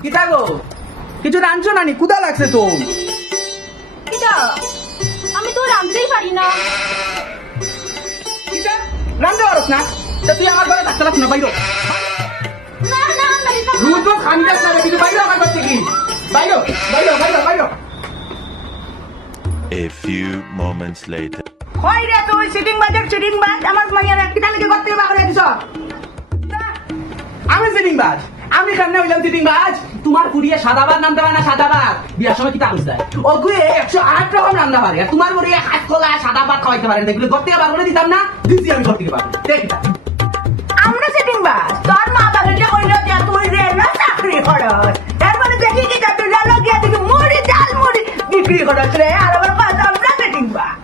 কিতা গো কিছু রাঁধছো নানি কুদা লাগছে তো কিটা আমি তো রাঁধতেই পারি না। কিতা রাঁধতে পারস না তা তুই আমার ঘরে থাকতে পারছ না বাইরো না না আমি তো রুদ তো খান্দাস না কিন্তু বাইরো আমার ঘর থেকে বাইরো বাইরো বাইরো বাইরো A few moments later. কই রে তুই সিটিং বাজ আমার মাইয়ার কিটা লাগে করতে বা করে দিছ আমি সিটিং বাজ আমি কেমনে হইলাম সিটিং বাজ তোমার পুরিয়ে সাদাবাদ নামতে পারে না সাদাবাদ বিয়ার সময় কি তাকুস দেয় ওগুলো 108 রকম রান্না পারে আর তোমার পুরিয়ে হাত কলা সাদাবাদ খাওয়াইতে পারেন এগুলো করতে বার করে দিতাম না দিছি আমি করতে পারবো দেখ আমরা সিটিং বাজ তোর মা বাবা যে কইলো যে তুই রে না চাকরি করস এরপরে দেখি কি তুই লালো গিয়া তুই মুড়ি ডাল মুড়ি বিক্রি করস রে আর আমার কথা আমরা সিটিং বাজ